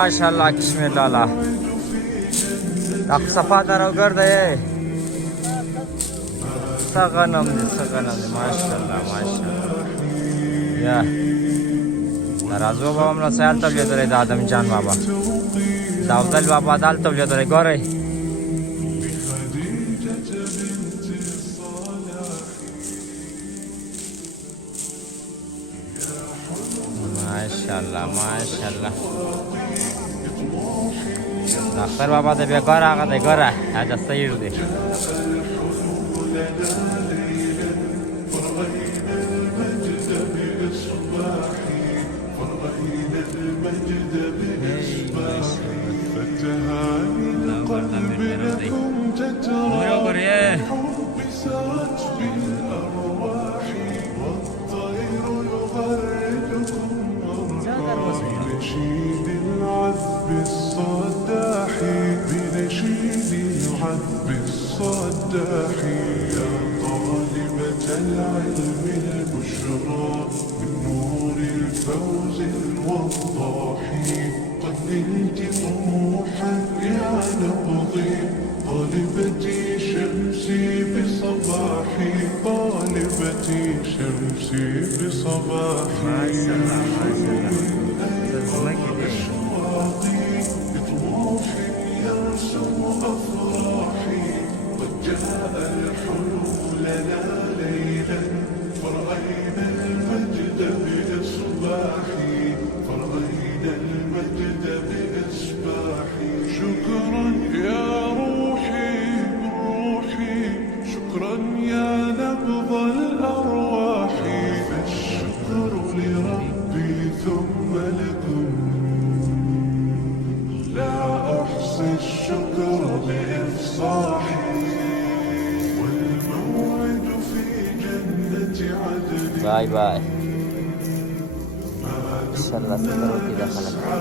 माशाल्लाह बिस्मिल्लाह Safadan orada ye. Saganam maşallah maşallah. Ya. Razı babamla sayal tabiye dore adam can baba. Davdal baba dal tabiye dore gore. Maşallah maşallah. Doktor baba da bir gara aga da gara. Hadi sayırdı. بالصداحي يا طالبة العلم البشرى من نور الفوز الوضاحي قد نلت طموحا يا نبضي طالبتي شمسي بصباحي طالبتي شمسي بصباحي أشواقي بطموحي يرسم أفراحي جاء الحلول لنا ليلا فرأينا المجد بإصباحي فرأينا المجد بإصباحي شكرا يا روحي روحي شكرا يا نبض الأرواح فالشكر لربي ثم لكم لا أحصي الشكر بإفصاحي باي باي ان شاء الله تقدروا كذا خلق